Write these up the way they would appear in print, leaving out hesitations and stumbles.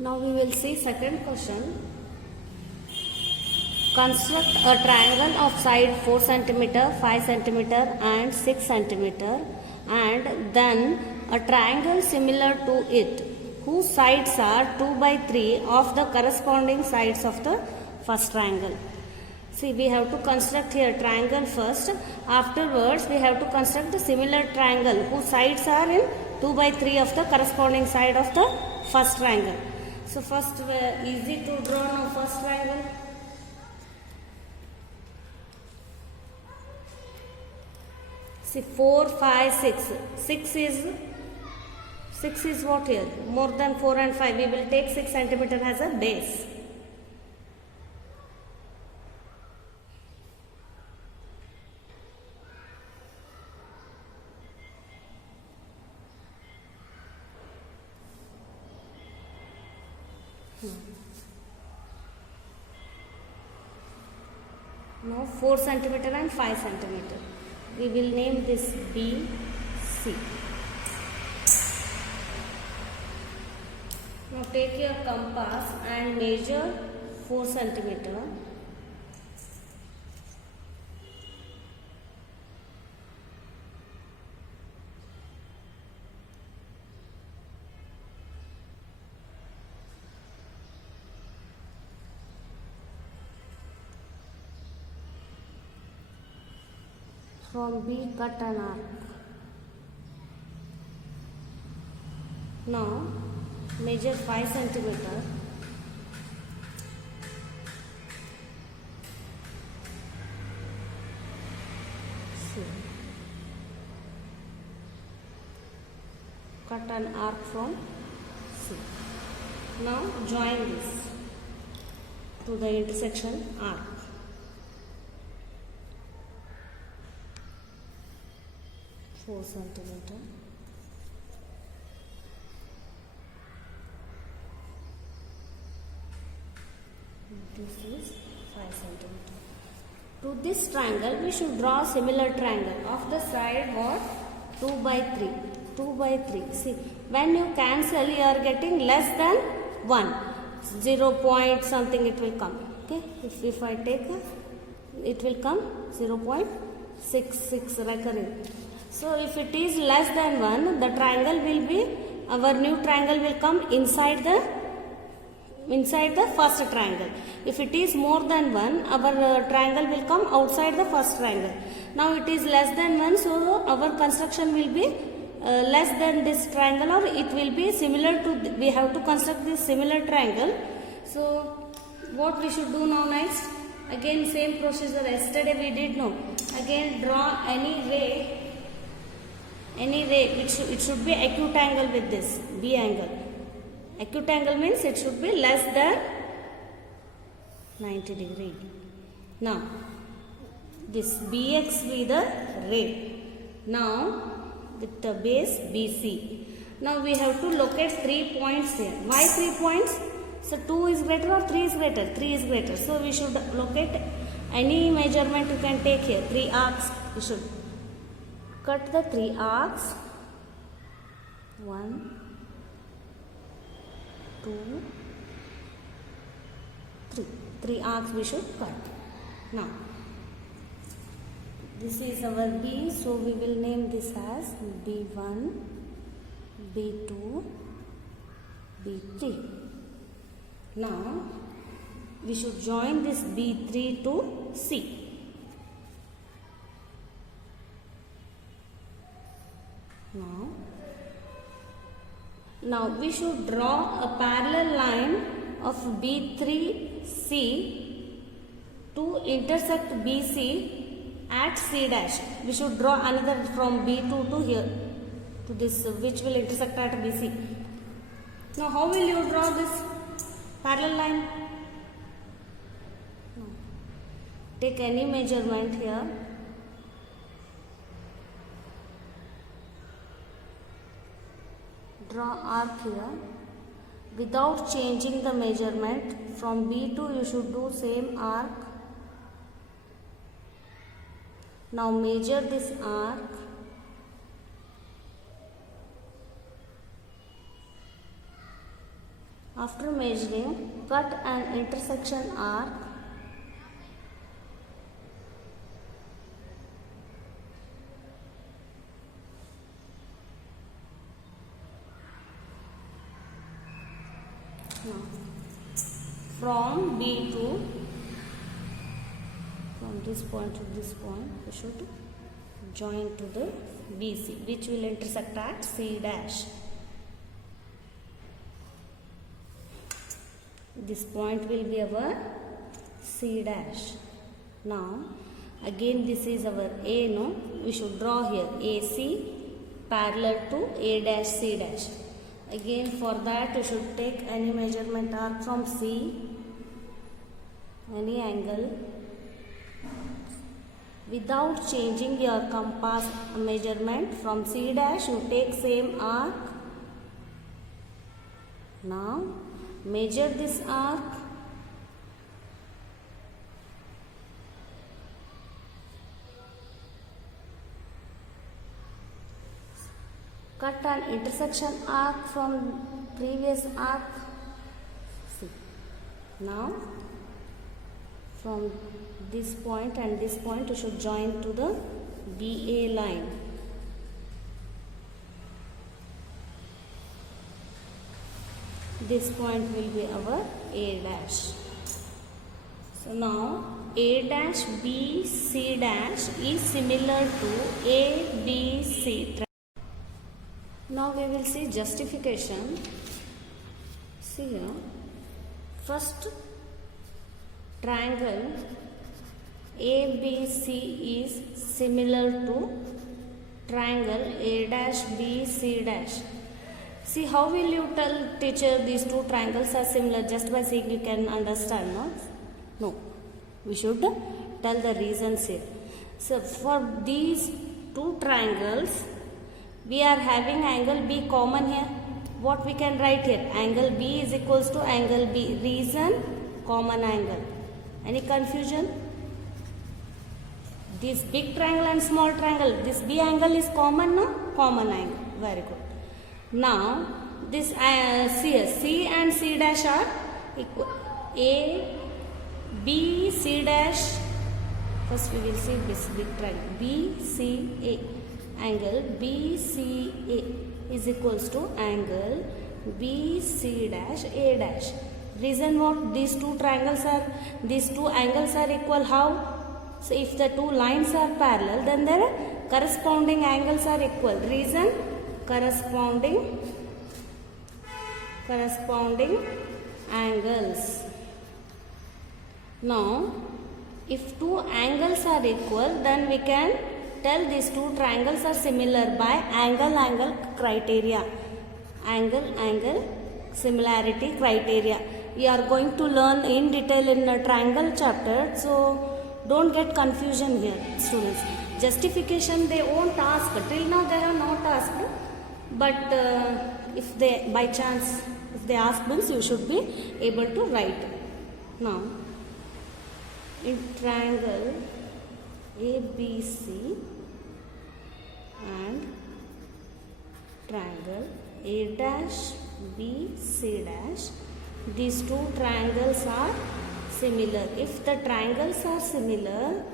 Now we will see second question. Construct a triangle of side 4 cm, 5 cm and 6 cm and then a triangle similar to it whose sides are 2 by 3 of the corresponding sides of the first triangle. See, we have to construct here triangle first. Afterwards, we have to construct the similar triangle whose sides are in 2 by 3 of the corresponding side of the first triangle. So first, easy to draw now first triangle. See, 4, 5, 6. 6 is what here? More than 4 and 5. We will take 6 cm as a base. Now 4 cm and 5 cm. We will name this B, C. Now take your compass and measure 4 cm. From B, cut an arc. Now measure 5 cm. Cut an arc from C. Now join this to the intersection arc. Four centimeter. This is 5 centimeter. To this triangle, we should draw a similar triangle of the side what 2 by 3. 2 by 3. See, when you cancel, you are getting less than 1. 0 point something it will come. Okay, if I take it will come 0.66 recurring. So if it is less than 1, the triangle will be, our new triangle will come inside the first triangle. If it is more than 1, our triangle will come outside the first triangle. Now it is less than 1, so our construction will be less than this triangle, or it will be similar to, we have to construct this similar triangle. So what we should do now next? Again same procedure, yesterday we did no. Again draw any ray, it should be acute angle with this B angle. Acute angle means it should be less than 90 degree. Now this BX be the ray. Now with the base BC. Now we have to locate 3 points here. Why 3 points? So 2 is greater or 3 is greater? 3 is greater. So we should locate any measurement you can take here. 3 arcs. We should cut the 3 arcs. 1, 2, 3. 3 arcs we should cut. Now this is our B, so we will name this as B1, B2, B3. Now we should join this B3 to C. Now we should draw a parallel line of B3C to intersect BC at C dash. We should draw another from B2 to here, to this, which will intersect at BC. Now how will you draw this parallel line? Take any measurement here. Draw arc here. Without changing the measurement, from B2 you should do same arc. Now measure this arc. After measuring, cut an intersection arc from B to, from this point to this point, we should join to the BC, which will intersect at C dash. This point will be our C dash. Now again this is our A, no? We should draw here AC parallel to A dash C dash. Again for that you should take any measurement arc from C, any angle, without changing your compass measurement. From C dash you take same arc. Now measure this arc. Cut an intersection arc from previous arc. See. Now from this point and this point you should join to the BA line. This point will be our A dash. So now A dash B C dash is similar to A B C. Now we will see justification. See here. First, triangle ABC is similar to triangle A dash B C dash. See, how will you tell teacher these two triangles are similar? Just by seeing you can understand, no? No. We should tell the reasons here. So for these two triangles, we are having angle B common here. What we can write here? Angle B is equals to angle B. Reason, common angle. Any confusion? This big triangle and small triangle, this B angle is common, no? Common angle. Very good. Now, this C and C dash are equal. A, B, C dash. First we will see this big triangle. B, C, A. Angle BCA is equals to angle BC dash A dash. Reason what? These two angles are equal. How? So if the two lines are parallel, then their corresponding angles are equal. Reason? Corresponding angles. Now, if two angles are equal, then we can tell these two triangles are similar by angle criteria. Angle similarity criteria. We are going to learn in detail in the triangle chapter. So don't get confusion here, students. Justification they won't ask. Till now they have not asked. But if they by chance if they ask means you should be able to write. Now in triangle ABC and triangle A dash B C dash, these two triangles are similar. If the triangles are similar,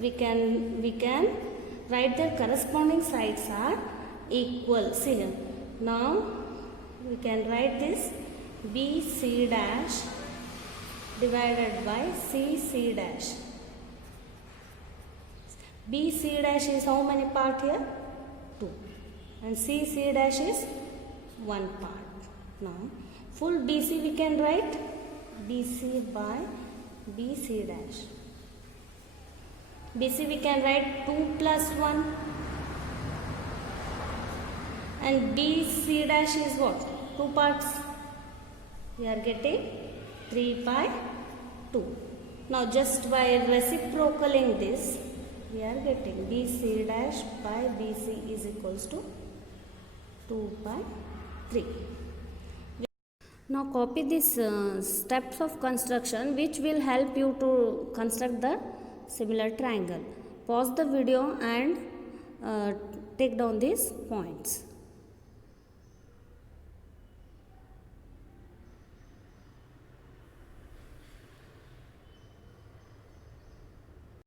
we can write their corresponding sides are equal. See here. Now we can write this BC dash divided by CC dash. BC dash is how many part here? 2. And CC dash is 1 part. Now full BC we can write BC by BC dash. BC we can write 2 plus 1. And BC dash is what? 2 parts. We are getting 3 by 2. Now just by reciprocaling this, we are getting BC dash by BC is equals to 2 by 3. Now copy these steps of construction which will help you to construct the similar triangle. Pause the video and take down these points.